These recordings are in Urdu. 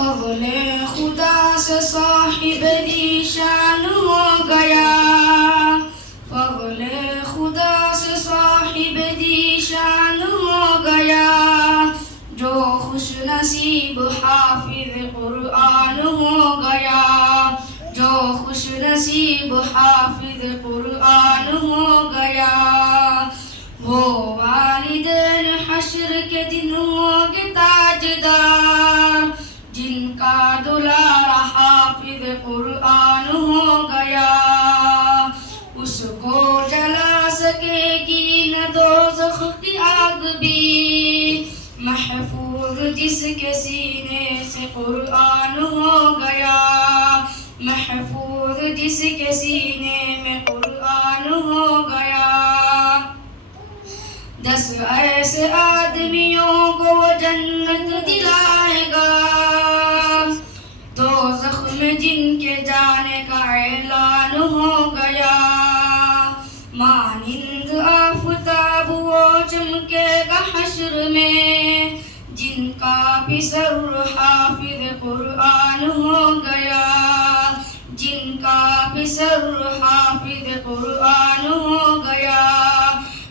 فضل خدا سے صاحب دی شان ہو گیا، فضل خدا سے صاحب دی شان ہو گیا، جو خوش نصیب حافظ قرآن ہو گیا، جو خوش نصیب حافظ قرآن ہو گیا۔ وہ والدین حشر کے دن ہوں گے تاجدار، جن کا دلارا حافظ قرآن ہو گیا، اس کو جلا سکے گی نہ دوزخ کی آگ بھی، محفوظ جس کے سینے سے قرآن ہو گیا، محفوظ جس کے سینے میں قرآن ہو گیا۔ 10 ایسے آدمیوں کو وہ جنت دلائے گا، دوزخ میں جن کے جانے کا اعلان ہو گیا، مانند آفتاب وہ چمکے گا حشر میں، جن کا بھی سر حافظ قرآن ہو گیا، جن کا بھی سر حافظ قرآن ہو گیا۔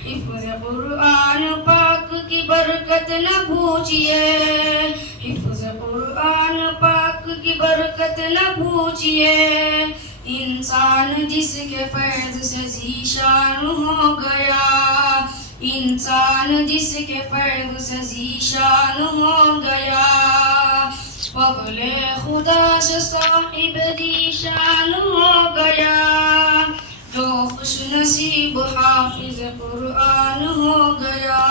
حفظ قرآن پاک کی برکت نہ پوچھئے، حفظ قرآن پاک کی برکت نہ پوچھئے، انسان جس کے فیض سے ذیشان ہو گیا، انسان جس کے فیض سے ذیشان ہو گیا، فضل خدا سے صاحب ذیشان ہو گیا، جو خوش نصیب حافظ قرآن ہو گیا۔